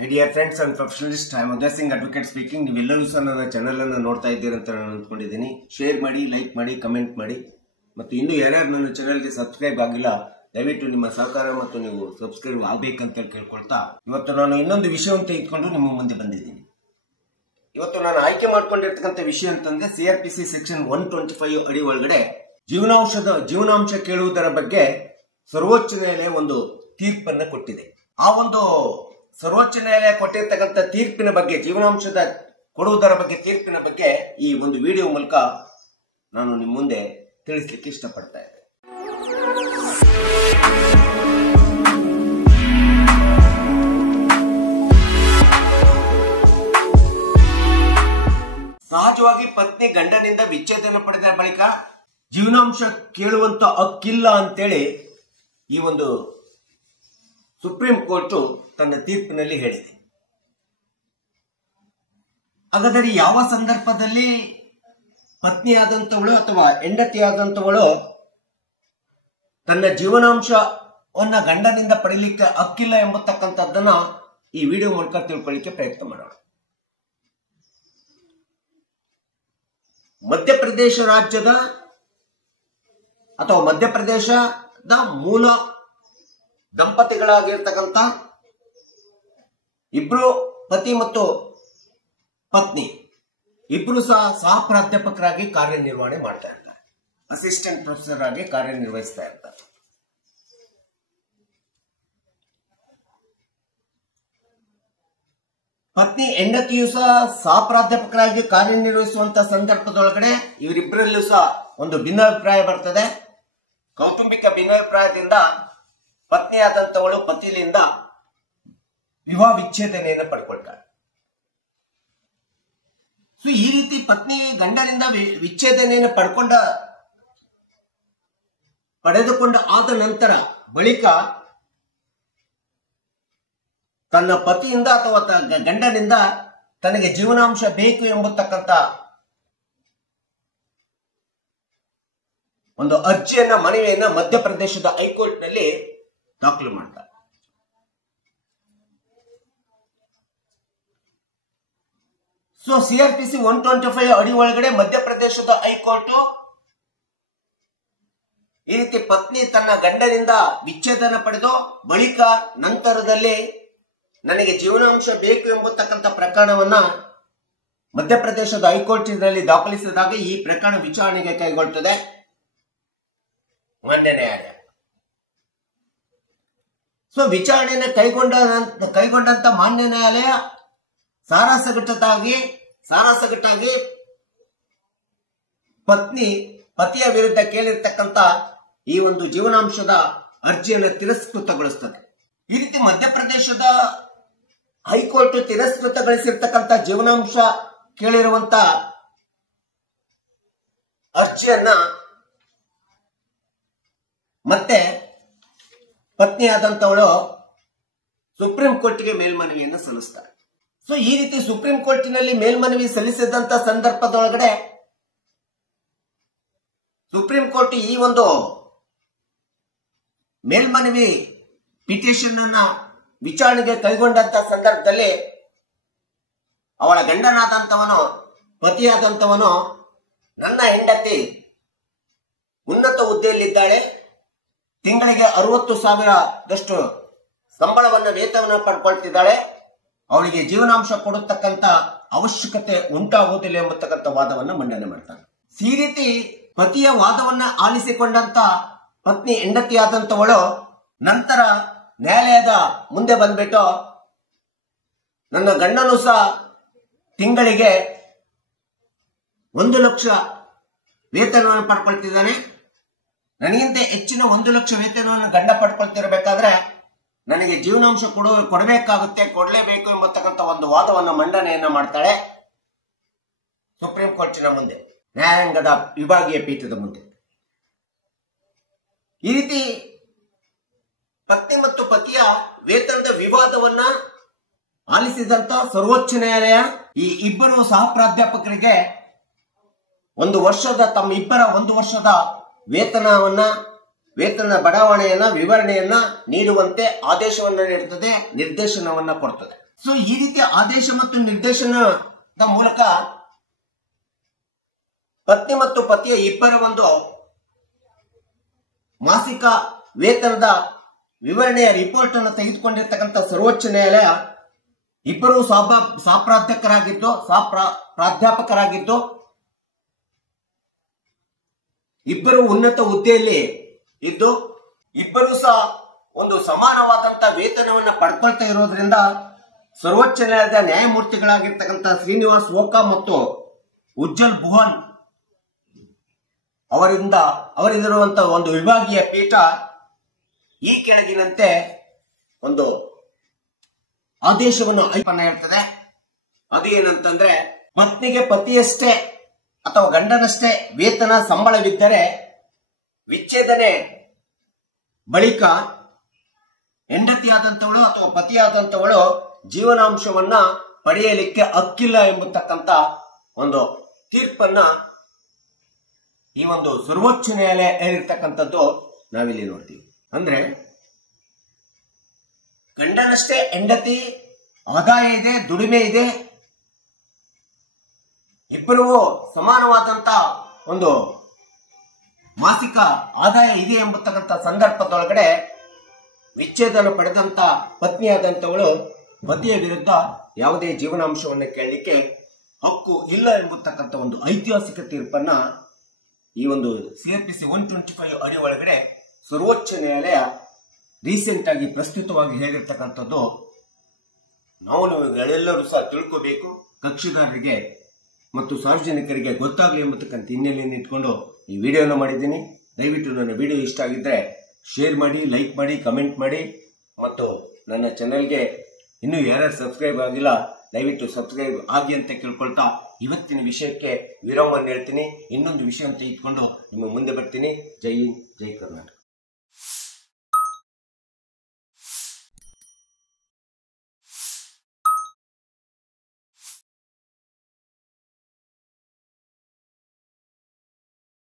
My dear friends and professionalists, I am Uday Singh, advocate speaking. ನೀವೆಲ್ಲರೂ ಸಹ ನನ್ನ channel ಅನ್ನು ನೋಡ್ತಾ ಇದ್ದೀರಾ ಅಂತ ನಾನು ಅಂದ್ಕೊಂಡಿದ್ದೀನಿ. ಶೇರ್ ಮಾಡಿ, ಲೈಕ್ ಮಾಡಿ, ಕಮೆಂಟ್ ಮಾಡಿ. ಮತ್ತು ಇನ್ನೂ ಯಾರ್ಯಾರು ನನ್ನ ಚಾನೆಲ್ಗೆ ಸಬ್ಸ್ಕ್ರೈಬ್ ಆಗಿಲ್ಲ, ದಯವಿಟ್ಟು ನಿಮ್ಮ ಸಹಕಾರ ಮತ್ತು ನೀವು ಸಬ್ಸ್ಕ್ರೈಬ್ ಆಗಬೇಕಂತ ಕೇಳ್ಕೊಳ್ತಾ ಇವತ್ತು ನಾನು ಇನ್ನೊಂದು ವಿಷಯವನ್ನು ಇಟ್ಕೊಂಡು ನಿಮ್ಮ ಮುಂದೆ ಬಂದಿದ್ದೀನಿ. ಇವತ್ತು ನಾನು ಆಯ್ಕೆ ಮಾಡ್ಕೊಂಡಿರ್ತಕ್ಕಂಥ ವಿಷಯ ಅಂತಂದ್ರೆ CRPC ಸೆಕ್ಷನ್ 125 ಅಡಿ ಒಳಗಡೆ ಜೀವನಾಂಶ ಕೇಳುವುದರ ಬಗ್ಗೆ ಸರ್ವೋಚ್ಚ ನ್ಯಾಯಾಲಯ ಒಂದು ತೀರ್ಪನ್ನು ಕೊಟ್ಟಿದೆ. ಆ ಒಂದು ಸರ್ವೋಚ್ಚ ನ್ಯಾಯಾಲಯ ಕೊಟ್ಟಿರ್ತಕ್ಕಂಥ ತೀರ್ಪಿನ ಬಗ್ಗೆ, ಜೀವನಾಂಶದ ಕೊಡುವುದರ ಬಗ್ಗೆ ತೀರ್ಪಿನ ಬಗ್ಗೆ ಈ ಒಂದು ವಿಡಿಯೋ ಮೂಲಕ ನಾನು ನಿಮ್ಮ ಮುಂದೆ ತಿಳಿಸಲಿಕ್ಕೆ ಇಷ್ಟಪಡ್ತಾ ಇದ್ದೆ. ಸಹಜವಾಗಿ ಪತ್ನಿ ಗಂಡನಿಂದ ವಿಚ್ಛೇದನ ಪಡೆದ ಬಳಿಕ ಜೀವನಾಂಶ ಕೇಳುವಂತ ಹಕ್ಕಿಲ್ಲ ಅಂತೇಳಿ ಈ ಒಂದು ಸುಪ್ರೀಂ ಕೋರ್ಟ್ ತನ್ನ ತೀರ್ಪಿನಲ್ಲಿ ಹೇಳಿದೆ. ಹಾಗಾದರೆ ಯಾವ ಸಂದರ್ಭದಲ್ಲಿ ಪತ್ನಿಯಾದಂಥವಳು ಅಥವಾ ಹೆಂಡತಿಯಾದಂಥವಳು ತನ್ನ ಜೀವನಾಂಶವನ್ನ ಗಂಡನಿಂದ ಪಡೆಯಲಿಕ್ಕೆ ಹಕ್ಕಿಲ್ಲ ಎಂಬತಕ್ಕಂಥದ್ದನ್ನ ಈ ವಿಡಿಯೋ ಮೂಲಕ ತಿಳ್ಕೊಳ್ಳಿಕ್ಕೆ ಪ್ರಯತ್ನ ಮಾಡೋಣ. ಮಧ್ಯಪ್ರದೇಶ ರಾಜ್ಯದ ಅಥವಾ ಮಧ್ಯಪ್ರದೇಶದ ಮೂಲ ದಂಪತಿಗಳಾಗಿರ್ತಕ್ಕಂಥ ಇಬ್ರು ಪತಿ ಮತ್ತು ಪತ್ನಿ ಇಬ್ರು ಸಹ ಪ್ರಾಧ್ಯಾಪಕರಾಗಿ ಕಾರ್ಯನಿರ್ವಹಣೆ ಮಾಡ್ತಾ ಇರ್ತಾರೆ. ಅಸಿಸ್ಟೆಂಟ್ ಪ್ರೊಫೆಸರ್ ಆಗಿ ಕಾರ್ಯನಿರ್ವಹಿಸ್ತಾ ಇರ್ತಾರೆ. ಪತ್ನಿ ಹೆಂಡತಿಯು ಸಹ ಪ್ರಾಧ್ಯಾಪಕರಾಗಿ ಕಾರ್ಯನಿರ್ವಹಿಸುವಂತ ಸಂದರ್ಭದೊಳಗಡೆ ಇವರಿಬ್ಬರಲ್ಲೂ ಸಹ ಒಂದು ಭಿನ್ನಾಭಿಪ್ರಾಯ ಬರ್ತದೆ. ಕೌಟುಂಬಿಕ ಭಿನ್ನಾಭಿಪ್ರಾಯದಿಂದ ಪತ್ನಿಯಾದಂಥವಳು ಪತಿಯಿಂದ ವಿವಾಹ ವಿಚ್ಛೇದನೆಯನ್ನು ಪಡ್ಕೊಳ್ತಾಳೆ. ಸೊ ಈ ರೀತಿ ಪತ್ನಿ ಗಂಡನಿಂದ ವಿಚ್ಛೇದನೆಯನ್ನು ಪಡೆದುಕೊಂಡ ಆದ ನಂತರ ಬಳಿಕ ತನ್ನ ಪತಿಯಿಂದ ಅಥವಾ ಗಂಡನಿಂದ ತನಗೆ ಜೀವನಾಂಶ ಬೇಕು ಎಂಬತಕ್ಕಂಥ ಒಂದು ಅರ್ಜಿಯನ್ನ, ಮನವಿಯನ್ನ ಮಧ್ಯಪ್ರದೇಶದ ಹೈಕೋರ್ಟ್ ನಲ್ಲಿ ದಾಖಲು ಮಾಡ್ತಾರೆ. ಸೊ CRPC 125 ಅಡಿ ಒಳಗಡೆ ಮಧ್ಯಪ್ರದೇಶದ ಹೈಕೋರ್ಟ್ ಈ ರೀತಿ ಪತ್ನಿ ತನ್ನ ಗಂಡನಿಂದ ವಿಚ್ಛೇದನ ಪಡೆದು ಬಳಿಕ ನಂತರದಲ್ಲಿ ನನಗೆ ಜೀವನಾಂಶ ಬೇಕು ಎಂಬತಕ್ಕಂಥ ಪ್ರಕರಣವನ್ನ ಮಧ್ಯಪ್ರದೇಶದ ಹೈಕೋರ್ಟಿನಲ್ಲಿ ದಾಖಲಿಸಿದಾಗ ಈ ಪ್ರಕರಣ ವಿಚಾರಣೆಗೆ ಕೈಗೊಳ್ಳುತ್ತದೆ ಮಾನ್ಯ ನ್ಯಾಯಾಲಯ. ಸೊ ವಿಚಾರಣೆಯನ್ನು ಕೈಗೊಂಡಂತ ಮಾನ್ಯ ನ್ಯಾಯಾಲಯ ಸಾರಾಸಗಟ್ಟಾಗಿ ಪತಿಯ ವಿರುದ್ಧ ಕೇಳಿರ್ತಕ್ಕಂಥ ಈ ಒಂದು ಜೀವನಾಂಶದ ಅರ್ಜಿಯನ್ನು ತಿರಸ್ಕೃತಗೊಳಿಸುತ್ತದೆ. ಈ ರೀತಿ ಮಧ್ಯಪ್ರದೇಶದ ಹೈಕೋರ್ಟ್ ತಿರಸ್ಕೃತಗೊಳಿಸಿರ್ತಕ್ಕಂಥ ಜೀವನಾಂಶ ಕೇಳಿರುವಂತ ಅರ್ಜಿಯನ್ನ ಮತ್ತೆ ಪತ್ನಿಯಾದಂಥವಳು ಸುಪ್ರೀಂ ಕೋರ್ಟ್ಗೆ ಮೇಲ್ಮನವಿಯನ್ನು ಸಲ್ಲಿಸ್ತಾರೆ. ಸೊ ಈ ರೀತಿ ಸುಪ್ರೀಂ ಕೋರ್ಟಿನಲ್ಲಿ ಮೇಲ್ಮನವಿ ಸಲ್ಲಿಸಿದಂತ ಸಂದರ್ಭದೊಳಗಡೆ ಸುಪ್ರೀಂ ಕೋರ್ಟ್ ಈ ಒಂದು ಮೇಲ್ಮನವಿ ಪಿಟಿಷನ್ ಅನ್ನ ವಿಚಾರಣೆಗೆ ಕೈಗೊಂಡಂತ ಸಂದರ್ಭದಲ್ಲಿ ಅವಳ ಗಂಡನಾದಂಥವನು, ಪತಿಯಾದಂಥವನು, ನನ್ನ ಹೆಂಡತಿ ಉನ್ನತ ಹುದ್ದೆಯಲ್ಲಿದ್ದಾಳೆ, ತಿಂಗಳಿಗೆ 60,000ದಷ್ಟು ಸಂಬಳವನ್ನು ವೇತನವನ್ನು ಪಡ್ಕೊಳ್ತಿದ್ದಾಳೆ, ಅವಳಿಗೆ ಜೀವನಾಂಶ ಕೊಡತಕ್ಕಂತ ಅವಶ್ಯಕತೆ ಉಂಟಾಗುವುದಿಲ್ಲ ಎಂಬತಕ್ಕಂಥ ವಾದವನ್ನು ಮಂಡನೆ ಮಾಡ್ತಾನೆ. ಈ ರೀತಿ ಪತಿಯ ವಾದವನ್ನ ಆಲಿಸಿಕೊಂಡಂತ ಪತ್ನಿ ಹೆಂಡತಿಯಾದಂಥವಳು ನಂತರ ನ್ಯಾಯಾಲಯದ ಮುಂದೆ ಬಂದ್ಬಿಟ್ಟು ನನ್ನ ಗಂಡನು ಸಹ ತಿಂಗಳಿಗೆ 1 ಲಕ್ಷ ವೇತನವನ್ನು ಪಡ್ಕೊಳ್ತಿದ್ದಾನೆ, ನನಗಿಂತ ಹೆಚ್ಚಿನ 1 ಲಕ್ಷ ವೇತನವನ್ನು ಗಂಡ ಪಡ್ಕೊಳ್ತಿರ್ಬೇಕಾದ್ರೆ ನನಗೆ ಜೀವನಾಂಶ ಕೊಡಲೇಬೇಕು ಎಂಬತಕ್ಕಂಥ ಒಂದು ವಾದವನ್ನು ಮಂಡನೆಯನ್ನ ಮಾಡ್ತಾಳೆ ಸುಪ್ರೀಂ ಕೋರ್ಟಿನ ಮುಂದೆ, ನ್ಯಾಯಾಂಗದ ವಿಭಾಗೀಯ ಪೀಠದ ಮುಂದೆ. ಈ ರೀತಿ ಪತ್ನಿ ಮತ್ತು ಪತಿಯ ವೇತನದ ವಿವಾದವನ್ನ ಆಲಿಸಿದಂತ ಸರ್ವೋಚ್ಚ ನ್ಯಾಯಾಲಯ ಈ ಇಬ್ಬರು ಸಹ ಪ್ರಾಧ್ಯಾಪಕರಿಗೆ 1 ವರ್ಷದ ವೇತನ ಬಡಾವಣೆಯನ್ನ ವಿವರಣೆಯನ್ನ ನೀಡುವಂತೆ ಆದೇಶವನ್ನ ನೀಡುತ್ತದೆ, ನಿರ್ದೇಶನವನ್ನ ಕೊಡ್ತದೆ. ಸೊ ಈ ರೀತಿಯ ಆದೇಶ ಮತ್ತು ನಿರ್ದೇಶನದ ಮೂಲಕ ಪತ್ನಿ ಮತ್ತು ಪತಿಯ ಇಬ್ಬರ ಒಂದು ಮಾಸಿಕ ವೇತನದ ವಿವರಣೆಯ ರಿಪೋರ್ಟ್ ಅನ್ನು ತೆಗೆದುಕೊಂಡಿರ್ತಕ್ಕಂಥ ಸರ್ವೋಚ್ಚ ನ್ಯಾಯಾಲಯ ಇಬ್ಬರು ಪ್ರಾಧ್ಯಾಪಕರಾಗಿದ್ದು ಇಬ್ಬರು ಉನ್ನತ ಹುದ್ದೆಯಲ್ಲಿ ಇದ್ದು ಇಬ್ಬರು ಸಹ ಒಂದು ಸಮಾನವಾದಂತ ವೇತನವನ್ನ ಪಡ್ಕೊಳ್ತಾ ಇರೋದ್ರಿಂದ ಸರ್ವೋಚ್ಚ ನ್ಯಾಯಾಲಯದ ನ್ಯಾಯಮೂರ್ತಿಗಳಾಗಿರ್ತಕ್ಕಂಥ ಶ್ರೀನಿವಾಸ್ ಓಕಾ ಮತ್ತು ಉಜ್ಜಲ್ ಬುಹಾನ್ ಅವರಿರುವಂತಹ ಒಂದು ವಿಭಾಗೀಯ ಪೀಠ ಈ ಕೆಳಗಿನಂತೆ ಒಂದು ಆದೇಶವನ್ನು ಹೇಳ್ತದೆ. ಅದು ಏನಂತಂದ್ರೆ, ಪತ್ನಿಗೆ ಪತಿಯಷ್ಟೇ ಅಥವಾ ಗಂಡನಷ್ಟೇ ವೇತನ ಸಂಬಳವಿದ್ದರೆ ವಿಚ್ಛೇದನೆ ಬಳಿಕ ಹೆಂಡತಿಯಾದಂಥವಳು ಅಥವಾ ಪತಿಯಾದಂಥವಳು ಜೀವನಾಂಶವನ್ನ ಪಡೆಯಲಿಕ್ಕೆ ಹಕ್ಕಿಲ್ಲ ಎಂಬತಕ್ಕಂತ ಒಂದು ತೀರ್ಪನ್ನ ಈ ಒಂದು ಸರ್ವೋಚ್ಚ ನ್ಯಾಯಾಲಯ ಹೇಳಿರ್ತಕ್ಕಂಥದ್ದು ನಾವಿಲ್ಲಿ ನೋಡ್ತೀವಿ. ಅಂದ್ರೆ ಗಂಡನಷ್ಟೇ ಹೆಂಡತಿ ಆದಾಯ ಇದೆ, ದುಡಿಮೆ ಇದೆ, ಇಬ್ಬರೂ ಸಮಾನವಾದಂತ ಒಂದು ಮಾಸಿಕ ಆದಾಯ ಇದೆ ಎಂಬತಕ್ಕಂಥ ಸಂದರ್ಭದೊಳಗಡೆ ವಿಚ್ಛೇದನ ಪಡೆದಂತ ಪತ್ನಿಯಾದಂಥವಳು ಪತಿಯ ವಿರುದ್ಧ ಯಾವುದೇ ಜೀವನಾಂಶವನ್ನು ಕೇಳಲಿಕ್ಕೆ ಹಕ್ಕು ಇಲ್ಲ ಎಂಬತಕ್ಕಂಥ ಒಂದು ಐತಿಹಾಸಿಕ ತೀರ್ಪನ್ನ ಈ ಒಂದು CRPC 125 ಅಡಿ ಒಳಗಡೆ ಸರ್ವೋಚ್ಚ ನ್ಯಾಯಾಲಯ ರೀಸೆಂಟ್ ಆಗಿ ಪ್ರಸ್ತುತವಾಗಿ ಹೇಳಿರ್ತಕ್ಕಂಥದ್ದು ನಾವೆಲ್ಲರೂ ಸಹ ತಿಳ್ಕೋಬೇಕು, ಕಕ್ಷಿದಾರರಿಗೆ ಮತ್ತು ಸಾರ್ವಜನಿಕರಿಗೆ ಗೊತ್ತಾಗಲಿ ಎಂಬತಕ್ಕಂಥ ಹಿನ್ನೆಲೆಯನ್ನು ಇಟ್ಕೊಂಡು ಈ ವಿಡಿಯೋನ ಮಾಡಿದ್ದೀನಿ. ದಯವಿಟ್ಟು ನನ್ನ ವಿಡಿಯೋ ಇಷ್ಟ ಆಗಿದ್ರೆ ಶೇರ್ ಮಾಡಿ, ಲೈಕ್ ಮಾಡಿ, ಕಮೆಂಟ್ ಮಾಡಿ ಮತ್ತು ನನ್ನ ಚಾನೆಲ್ಗೆ ಇನ್ನೂ ಯಾರ್ಯಾರು ಸಬ್ಸ್ಕ್ರೈಬ್ ಆಗಿಲ್ಲ ದಯವಿಟ್ಟು ಸಬ್ಸ್ಕ್ರೈಬ್ ಆಗಿ ಅಂತ ಕೇಳ್ಕೊಳ್ತಾ ಇವತ್ತಿನ ವಿಷಯಕ್ಕೆ ವಿರಾಮವನ್ನು ಹೇಳ್ತೀನಿ. ಇನ್ನೊಂದು ವಿಷಯ ಅಂತ ಇಟ್ಕೊಂಡು ನಿಮ್ಮ ಮುಂದೆ ಬರ್ತೀನಿ. ಜೈ ಹಿಂದ್, ಜೈ ಕರ್ನಾಟಕ.